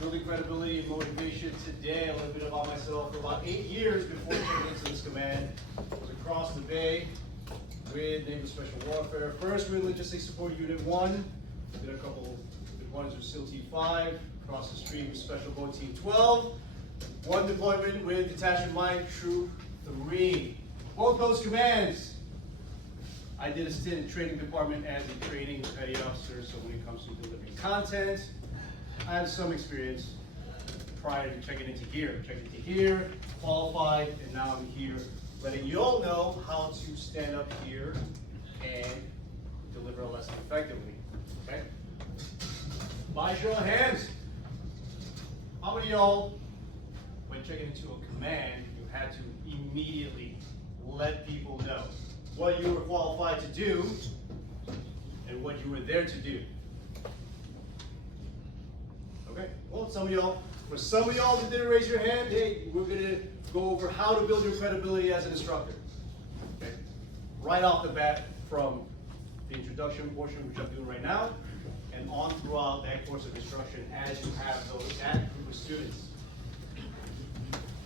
Building credibility and motivation. Today, a little bit about myself. For about 8 years before coming into this command, I was across the bay with Naval Special Warfare. First with Logistics Support Unit 1. Did a couple deployments with SEAL Team 5. Across the street with Special Boat Team 12. One deployment with Detachment Mine Troop 3. Both those commands, I did a stint in the training department as a training petty officer, so when it comes to delivering content, I have some experience prior to checking into here. Checked into here, qualified, and now I'm here letting you all know how to stand up here and deliver a lesson effectively, okay? By show of hands, how many of y'all, when checking into a command, you had to immediately let people know what you were qualified to do and what you were there to do? Okay, well, some of y'all, for some of y'all that didn't raise your hand, hey, we're gonna go over how to build your credibility as an instructor. Okay, right off the bat from the introduction portion, which I'm doing right now, and on throughout that course of instruction as you have that group of students.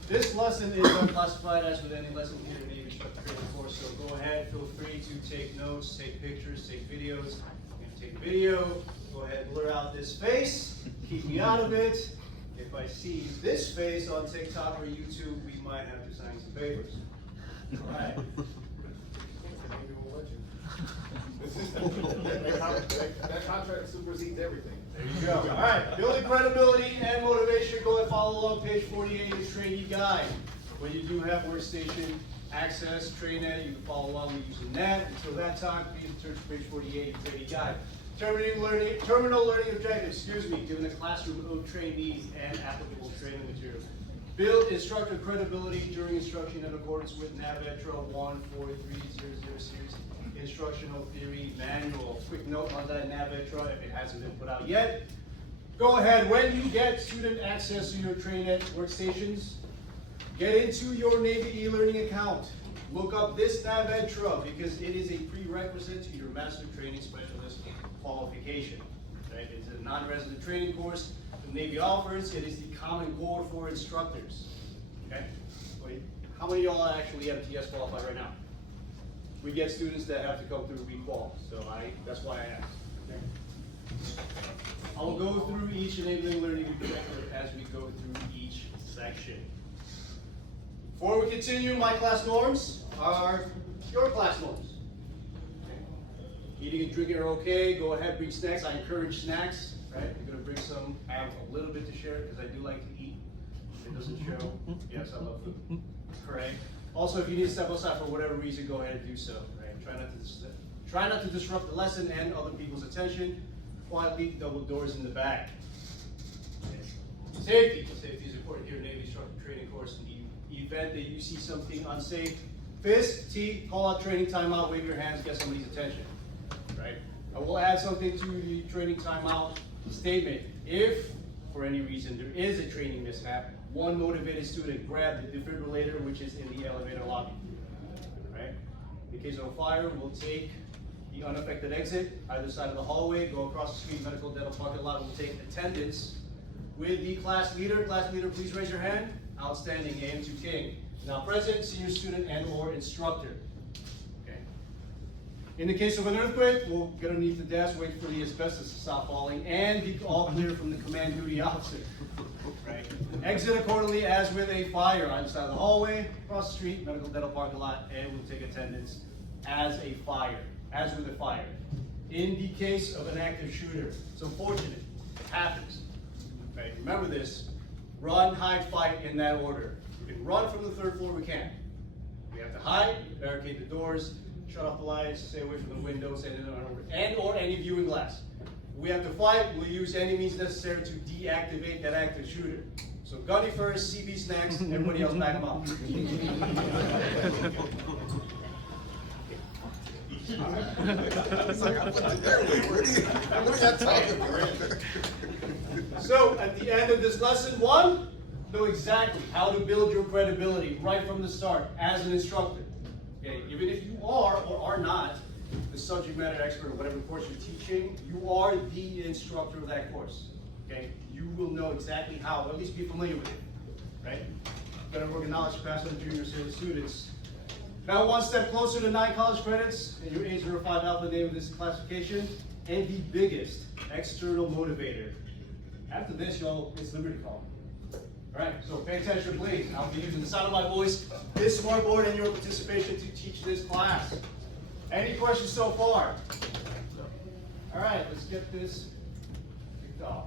This lesson is unclassified as with any lesson here in the Navy Instructor Training course, so go ahead, feel free to take notes, take pictures, take videos. If you take video, go ahead and blur out this face, keep me out of it. If I see this face on TikTok or YouTube, we might have to sign some papers. All right. That contract supersedes everything. There you go. All right, building credibility and motivation. Go ahead, follow along page 48 is trainee guide. When you do have workstation access, train at, you can follow along with using that. Until that time, please turn to page 48 of trainee guide. Terminal learning objectives, given the classroom of trainees and applicable training materials. Build instructor credibility during instruction in accordance with NAVETRA 14300 series instructional theory manual. Quick note on that NAVETRA, if it hasn't been put out yet. Go ahead, when you get student access to your TrainNet workstations, get into your Navy e-learning account. Look up this NAVETRA because it is a prerequisite to your Master Training Specialist qualification. Right? It's a non-resident training course the Navy offers. It is the Common Core for instructors. Okay? Wait, how many of y'all are actually MTS qualified right now? We get students that have to come through requal, so that's why I asked. Okay? I'll go through each enabling learning objective as we go through each section. Before we continue, my class norms are your class norms. Okay? Eating and drinking are okay. Go ahead, bring snacks. I encourage snacks. Right? You're gonna bring some. Have a little bit to share because I do like to eat. It doesn't show. Yes, I love food. Correct. Also, if you need to step outside for whatever reason, go ahead and do so. Right? Try not to disrupt the lesson and other people's attention. Quietly, double doors in the back. Okay. Safety. Safety is important here in Navy Instructor Training course. In the event that you see something unsafe, fist, T, call out training timeout, wave your hands, get somebody's attention. Right? I will add something to the training timeout statement. If, for any reason, there is a training mishap, one motivated student grab the defibrillator, which is in the elevator lobby. Right? In the case of a fire, we'll take the unaffected exit, either side of the hallway, go across the street, medical dental parking lot. We'll take attendance with the class leader. Class leader, please raise your hand. Outstanding, AM2 King. Now present, senior student and or instructor. Okay. In the case of an earthquake, we'll get underneath the desk, wait for the asbestos to stop falling, and be all clear from the command duty officer. Right. Exit accordingly as with a fire, either side of the hallway, across the street, medical dental parking lot, and we'll take attendance as a fire, as with a fire. In the case of an active shooter, it's unfortunate, it happens. Right. Remember this, run, hide, fight in that order. We can run from the third floor, we can. We have to hide, barricade the doors, shut off the lights, stay away from the windows and or any viewing glass. We have to fight, we'll use any means necessary to deactivate that active shooter. So Gunny first, CB's next, everybody else back him up. So at the end of this lesson, one, know exactly how to build your credibility right from the start as an instructor. Okay, even if you are or are not the subject matter expert or whatever course you're teaching, you are the instructor of that course. Okay, you will know exactly how, or at least be familiar with it, right? Better work in knowledge pass on junior service students. Now, one step closer to 9 college credits, and your 805 Alpha name of this classification, and the biggest external motivator. After this, y'all, it's Liberty Call. All right, so pay attention, please. I'll be using the sound of my voice, this smartboard, and your participation to teach this class. Any questions so far? All right, let's get this kicked off.